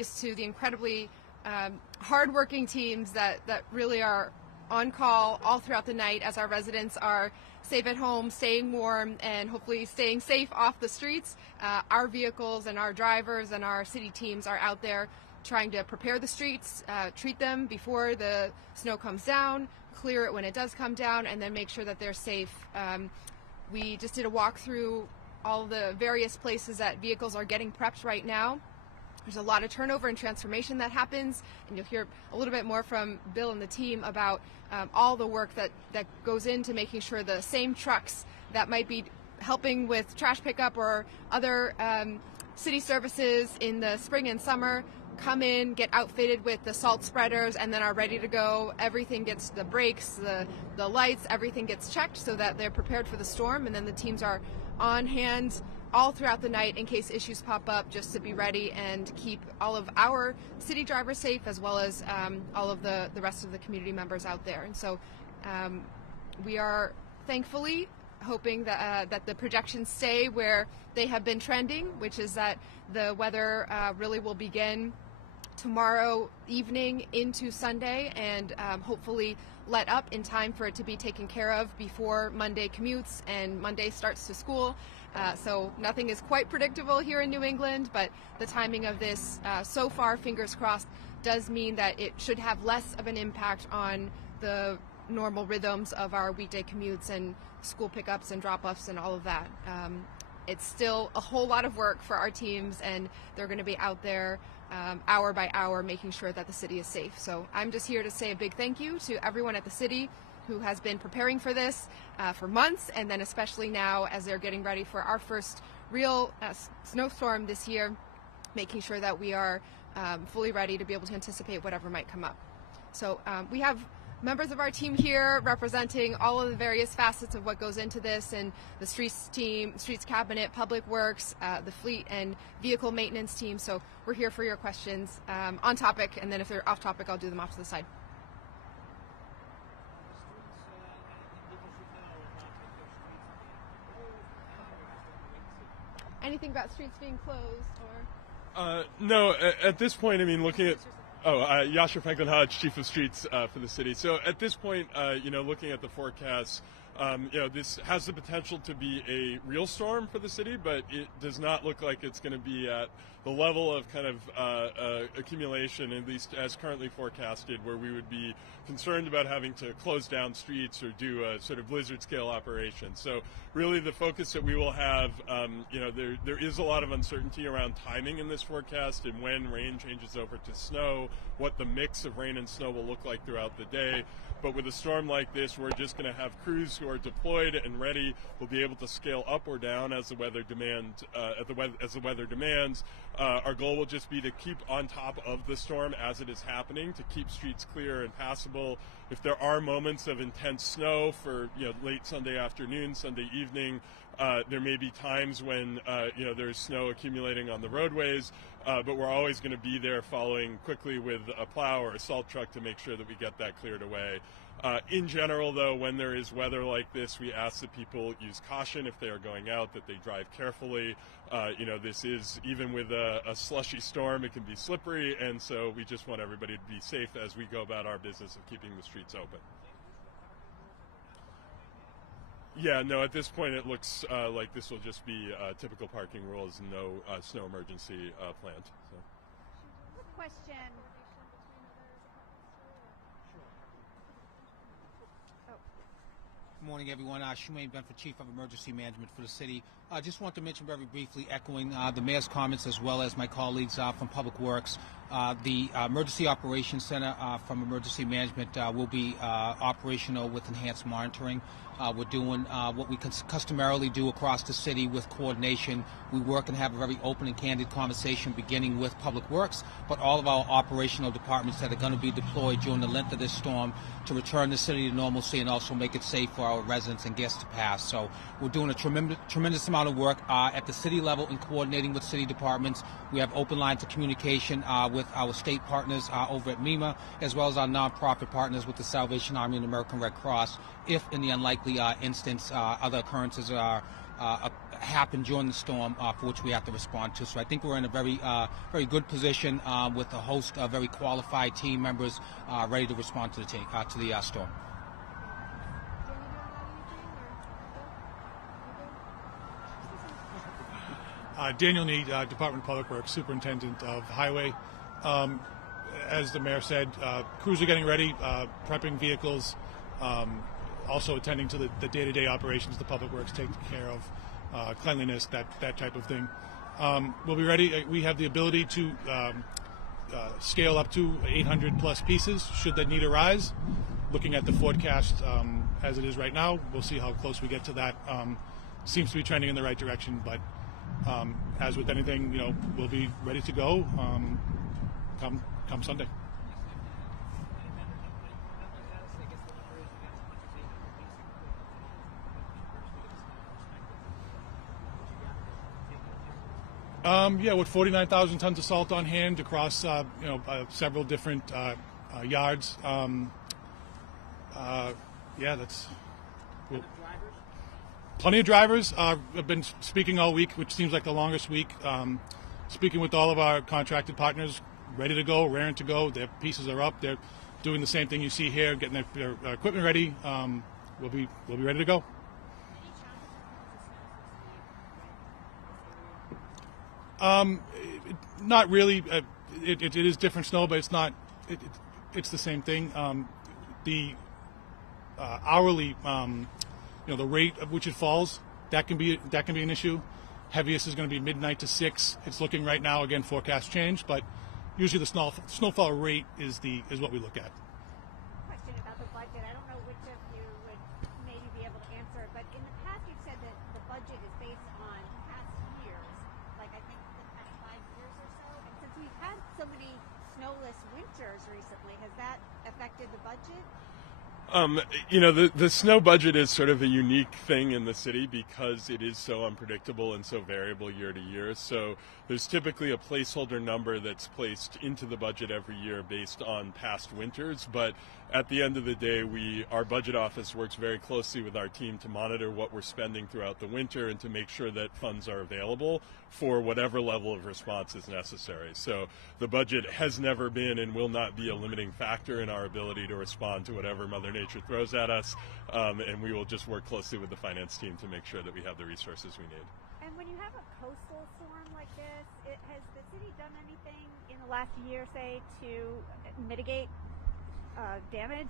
To the incredibly hardworking teams that really are on call all throughout the night as our residents are safe at home, staying warm, and hopefully staying safe off the streets. Our vehicles and our drivers and our city teams are out there trying to prepare the streets, treat them before the snow comes down, clear it when it does come down, and then make sure that they're safe. We just did a walk through all the various places that vehicles are getting prepped right now. There's a lot of turnover and transformation that happens, and you'll hear a little bit more from Bill and the team about all the work that goes into making sure the same trucks that might be helping with trash pickup or other city services in the spring and summer come in, get outfitted with the salt spreaders, and then are ready to go. Everything gets, the brakes, the lights, everything gets checked so that they're prepared for the storm, and then the teams are on hand all throughout the night in case issues pop up, just to be ready and keep all of our city drivers safe, as well as all of the rest of the community members out there. And so we are thankfully hoping that the projections stay where they have been trending, which is that the weather really will begin tomorrow evening into Sunday, and hopefully let up in time for it to be taken care of before Monday commutes and Monday starts to school. So nothing is quite predictable here in New England, but the timing of this, so far, fingers crossed, does mean that it should have less of an impact on the normal rhythms of our weekday commutes and school pickups and drop-offs and all of that. It's still a whole lot of work for our teams, and they're going to be out there hour by hour making sure that the city is safe. So I'm just here to say a big thank you to everyone at the city who has been preparing for this for months, and then especially now as they're getting ready for our first real snowstorm this year, making sure that we are fully ready to be able to anticipate whatever might come up. So we have members of our team here representing all of the various facets of what goes into this, and the streets team, streets cabinet, public works, the fleet and vehicle maintenance team. So we're here for your questions on topic, and then if they're off topic, I'll do them off to the side. Anything about streets being closed or? No, at this point, I mean, looking at Yasher Franklin Hodge, Chief of Streets for the city. So at this point, looking at the forecast, this has the potential to be a real storm for the city, but it does not look like it's going to be at the level of kind of accumulation, at least as currently forecasted, where we would be concerned about having to close down streets or do a sort of blizzard scale operation. So really the focus that we will have, there is a lot of uncertainty around timing in this forecast and when rain changes over to snow, what the mix of rain and snow will look like throughout the day. But with a storm like this, we're just going to have crews who are deployed and ready. We'll be able to scale up or down as the weather demands. Our goal will just be to keep on top of the storm as it is happening, to keep streets clear and passable. If there are moments of intense snow for late Sunday afternoon, Sunday evening, there may be times when there's snow accumulating on the roadways, but we're always going to be there following quickly with a plow or a salt truck to make sure that we get that cleared away. In general, though, when there is weather like this, we ask that people use caution if they are going out, that they drive carefully. This is, even with a slushy storm, it can be slippery, and so we just want everybody to be safe as we go about our business of keeping the streets open. Yeah, no, at this point it looks like this will just be typical parking rules and no snow emergency planned. So. Quick question. Good morning, everyone. Shumain Benford, Chief of Emergency Management for the city. I just want to mention very briefly, echoing the Mayor's comments as well as my colleagues from Public Works, the Emergency Operations Center from Emergency Management will be operational with enhanced monitoring. We're doing what we customarily do across the city with coordination. We work and have a very open and candid conversation beginning with Public Works, but all of our operational departments that are going to be deployed during the length of this storm to return the city to normalcy and also make it safe for our residents and guests to pass. So we're doing a tremendous amount of work at the city level in coordinating with city departments. We have open lines of communication with our state partners over at MEMA, as well as our nonprofit partners with the Salvation Army and American Red Cross, if in the unlikely instance other occurrences are happened during the storm for which we have to respond to. So I think we're in a very good position with a host of very qualified team members ready to respond to the storm. Daniel Need, Department of Public Works, Superintendent of Highway. As the mayor said, crews are getting ready, prepping vehicles, also attending to the day-to-day operations. The Public Works taking care of cleanliness, that type of thing. We'll be ready. We have the ability to scale up to 800 plus pieces should that need arise. Looking at the forecast as it is right now, we'll see how close we get to that. Seems to be trending in the right direction, but as with anything, we'll be ready to go come Sunday. With 49,000 tons of salt on hand across several different yards. That's. Plenty of drivers. I've been speaking all week, which seems like the longest week. Speaking with all of our contracted partners, ready to go, raring to go. Their pieces are up. They're doing the same thing you see here, getting their equipment ready. We'll be ready to go. Not really. It is different snow, but it's not. It's the same thing. The hourly. The rate at which it falls, that can be an issue. Heaviest is going to be midnight to 6. It's looking right now, again, forecast change, but usually the snowfall rate is what we look at. Question about the budget. I don't know which of you would maybe be able to answer it, but in the past you've said that the budget is based on past years, like I think the past 5 years or so. And since we've had so many snowless winters recently, has that affected the budget? The snow budget is sort of a unique thing in the city because it is so unpredictable and so variable year to year. So there's typically a placeholder number that's placed into the budget every year based on past winters. But at the end of the day, our budget office works very closely with our team to monitor what we're spending throughout the winter and to make sure that funds are available for whatever level of response is necessary. So the budget has never been and will not be a limiting factor in our ability to respond to whatever Mother Nature throws at us, and we will just work closely with the finance team to make sure that we have the resources we need. And when you have a coastal storm like this, has the city done anything in the last year, say, to mitigate damage?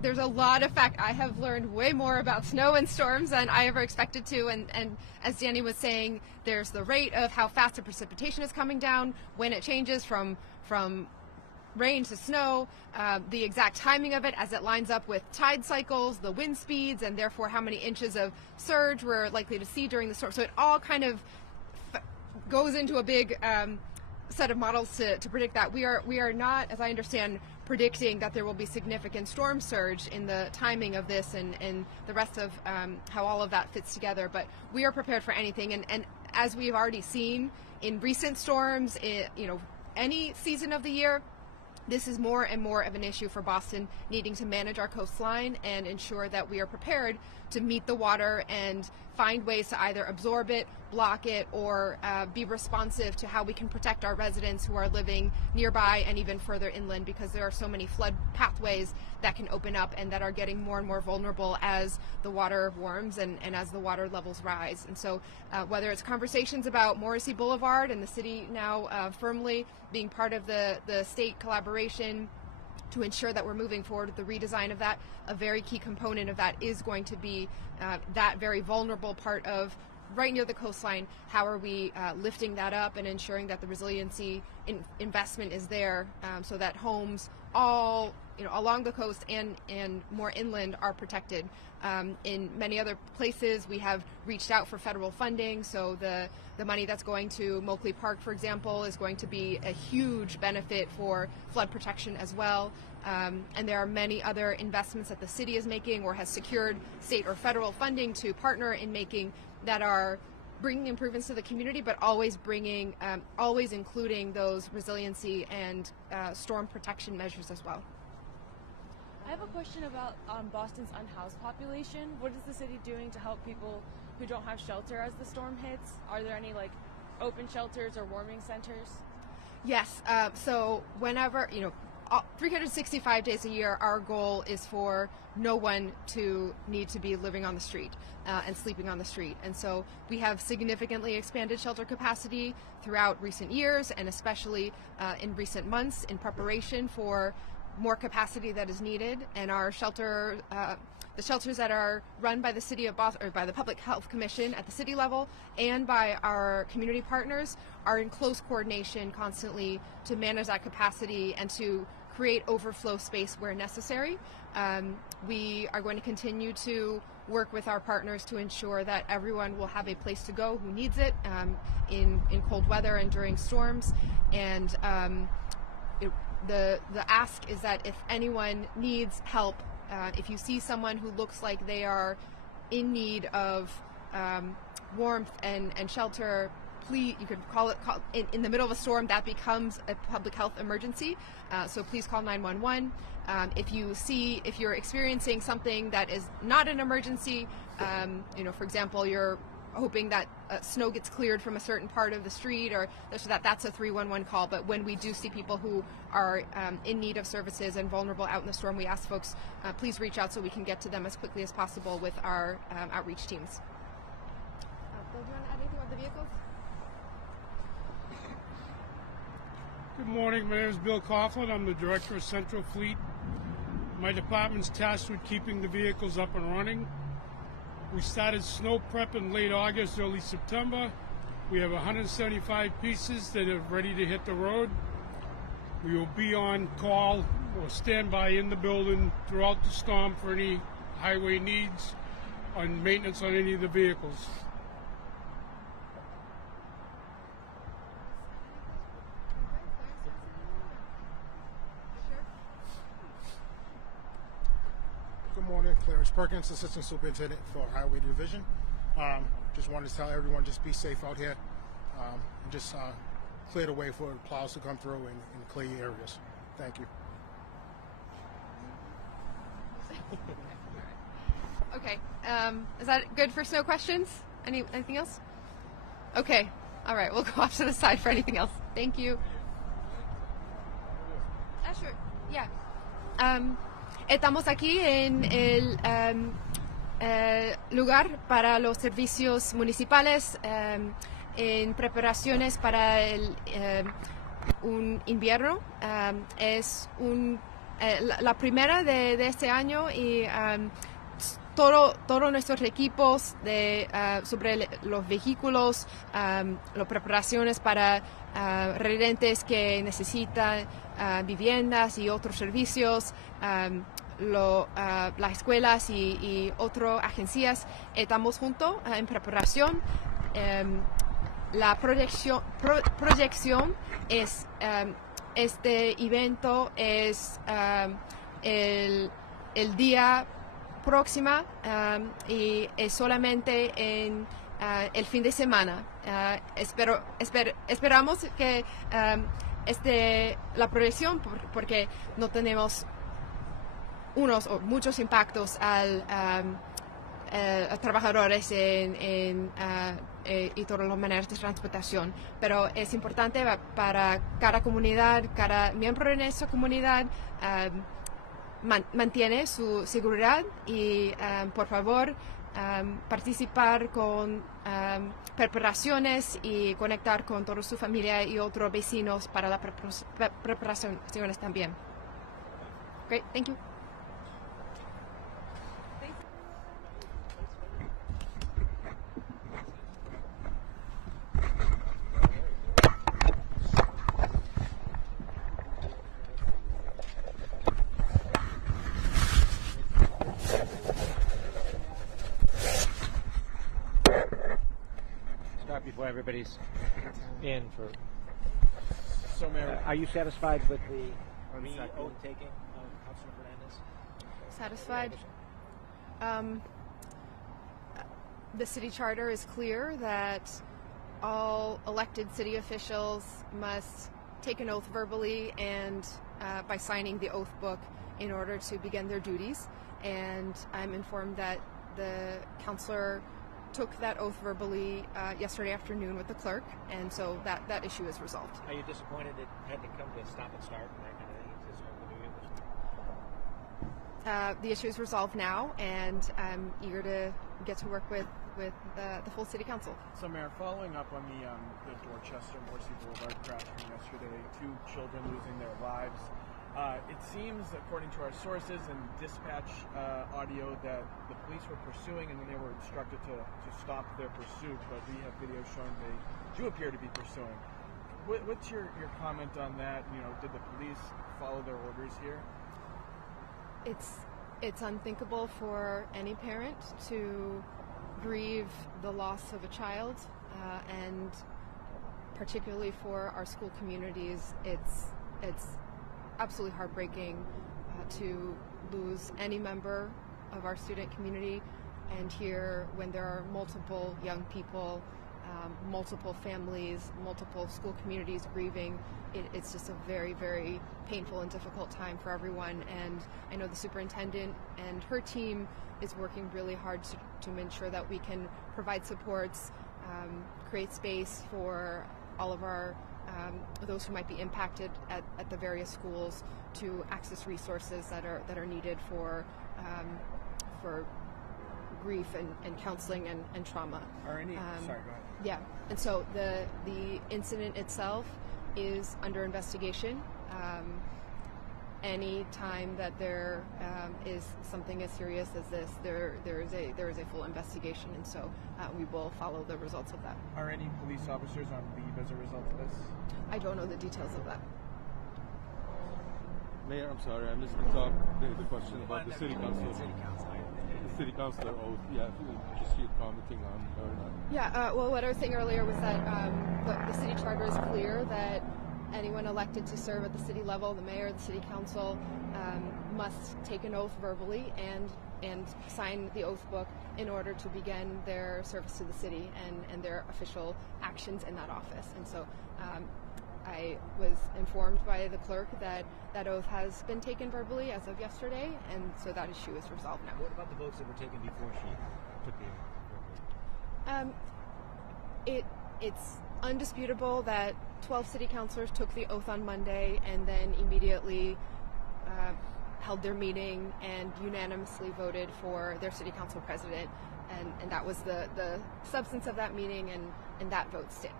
There's a lot of I have learned way more about snow and storms than I ever expected to, and as Danny was saying, there's the rate of how fast the precipitation is coming down, when it changes from rain to snow, the exact timing of it as it lines up with tide cycles, the wind speeds, and therefore how many inches of surge we're likely to see during the storm. So it all kind of goes into a big set of models to predict that. We are not, as I understand, predicting that there will be significant storm surge in the timing of this and the rest of how all of that fits together. But we are prepared for anything. And as we've already seen in recent storms, any season of the year, this is more and more of an issue for Boston, needing to manage our coastline and ensure that we are prepared to meet the water and find ways to either absorb it, block it, or be responsive to how we can protect our residents who are living nearby and even further inland, because there are so many flood pathways that can open up and that are getting more and more vulnerable as the water warms and as the water levels rise. And so whether it's conversations about Morrissey Boulevard and the city now firmly being part of the state collaboration to ensure that we're moving forward with the redesign of that, a very key component of that is going to be that very vulnerable part of right near the coastline. How are we lifting that up and ensuring that the resiliency investment is there so that homes all along the coast and more inland are protected. In many other places, we have reached out for federal funding, so the money that's going to Moakley Park, for example, is going to be a huge benefit for flood protection as well. And there are many other investments that the city is making or has secured state or federal funding to partner in making that are bringing improvements to the community, but always including those resiliency and storm protection measures as well. I have a question about Boston's unhoused population. What is the city doing to help people who don't have shelter as the storm hits? Are there any open shelters or warming centers? Yes. So whenever, 365 days a year, our goal is for no one to need to be living on the street and sleeping on the street. And so we have significantly expanded shelter capacity throughout recent years, and especially in recent months in preparation for more capacity that is needed. And our the shelters that are run by the City of Boston, or by the Public Health Commission at the city level, and by our community partners, are in close coordination constantly to manage that capacity and to create overflow space where necessary. We are going to continue to work with our partners to ensure that everyone will have a place to go who needs it in cold weather and during storms. And the ask is that if anyone needs help, if you see someone who looks like they are in need of warmth and shelter, please, you could call in the middle of a storm, that becomes a public health emergency. So please call 911. If you're experiencing something that is not an emergency, for example, you're hoping that snow gets cleared from a certain part of the street, or so that's a 311 call. But when we do see people who are in need of services and vulnerable out in the storm, we ask folks, please reach out so we can get to them as quickly as possible with our outreach teams. Bill, do you want to add anything about the vehicles? Good morning. My name is Bill Coughlin. I'm the Director of Central Fleet. My department's tasked with keeping the vehicles up and running. We started snow prep in late August, early September. We have 175 pieces that are ready to hit the road. We will be on call or standby in the building throughout the storm for any highway needs on maintenance on any of the vehicles. Good morning, Clarence Perkins, Assistant Superintendent for Highway Division. Just wanted to tell everyone, just be safe out here and just clear the way for plows to come through and clear areas. Thank you. Okay. Is that good for snow questions? Anything else? Okay. All right. We'll go off to the side for anything else. Thank you. Sure. Yeah. Estamos aquí en el lugar para los servicios municipales en preparaciones para un invierno. Es la primera de este año y todos nuestros equipos sobre los vehículos, las preparaciones para residentes que necesitan viviendas y otros servicios, las escuelas y otras agencias, estamos juntos en preparación. La proyección es este evento es el día próximo y es solamente en el fin de semana. Esperamos que la proyección, porque no tenemos unos o muchos impactos a trabajadores y todas las maneras de transportación, pero es importante para cada comunidad, cada miembro en esa comunidad mantiene su seguridad y por favor participar con preparaciones y conectar con toda su familia y otros vecinos para las preparaciones también. Great, thank you. Before everybody's in for. So, Mayor, are you satisfied with the oath taking of Councilor Fernandez? Satisfied. The city charter is clear that all elected city officials must take an oath verbally and by signing the oath book in order to begin their duties. And I'm informed that the counselor took that oath verbally yesterday afternoon with the clerk, and so that issue is resolved. Are you disappointed it had to come to stop and start and that kind of thing to start the new year this week? The issue is resolved now, and I'm eager to get to work with the full City Council. So, Mayor, following up on the Dorchester-Morrissey Boulevard crash from yesterday, 2 children losing their lives, it seems, according to our sources and dispatch audio, that the police were pursuing and then they were instructed to stop their pursuit, but we have video showing they do appear to be pursuing. What's your comment on that? You know, did the police follow their orders here? It's unthinkable for any parent to grieve the loss of a child, and particularly for our school communities, it's absolutely heartbreaking to lose any member of our student community, and here when there are multiple young people, multiple families, multiple school communities grieving, it's just a very, very painful and difficult time for everyone. And I know the superintendent and her team is working really hard to ensure that we can provide supports, create space for all of our those who might be impacted at the various schools to access resources that are needed for grief and counseling and trauma. Sorry, go ahead. Yeah, and so the incident itself is under investigation. Any time that there is something as serious as this, there is a full investigation, and so we will follow the results of that. Are any police officers on leave as a result of this? I don't know the details of that. Mayor, I'm sorry, I missed the question about the city council. The city councilor oath. Yeah, if you just see it commenting on or not. Yeah. Well, what I was saying earlier was that the city charter is clear that anyone elected to serve at the city level, the mayor, the city council, must take an oath verbally and sign the oath book in order to begin their service to the city and their official actions in that office. And so I was informed by the clerk that oath has been taken verbally as of yesterday, and so that issue is resolved now. What about the votes that were taken before she took the oath verbally? It's undisputable that 12 city councilors took the oath on Monday and then immediately held their meeting and unanimously voted for their city council president, and that was the substance of that meeting, and that vote stands.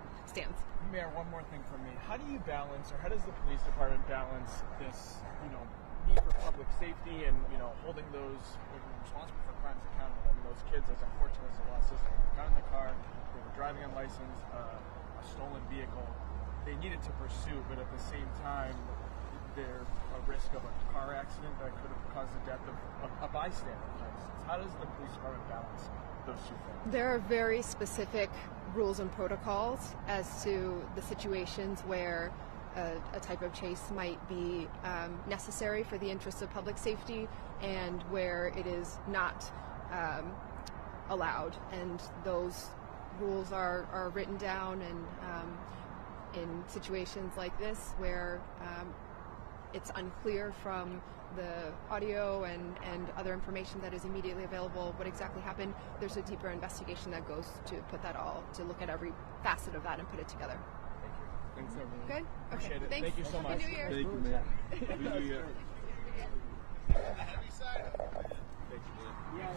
Mayor, one more thing from me. How do you balance, or how does the police department balance this, need for public safety and, holding those responsible for crimes accountable? I mean, those kids, as unfortunate as the loss is, they got in the car, they were driving unlicensed, a stolen vehicle. They needed to pursue, but at the same time, they're a risk of a car accident that could have caused the death of a bystander, for instance. How does the police department balance those two things? There are very specific rules and protocols as to the situations where a type of chase might be necessary for the interests of public safety and where it is not allowed. And those rules are written down, and in situations like this where it's unclear from the audio and other information that is immediately available what exactly happened, there's a deeper investigation that goes to look at every facet of that and put it together. Thanks, everyone. Good? Appreciate it. Thanks. Thank you so much. Happy New Year. Thank you, Mayor. Happy New Year. Thank you, man. Yeah.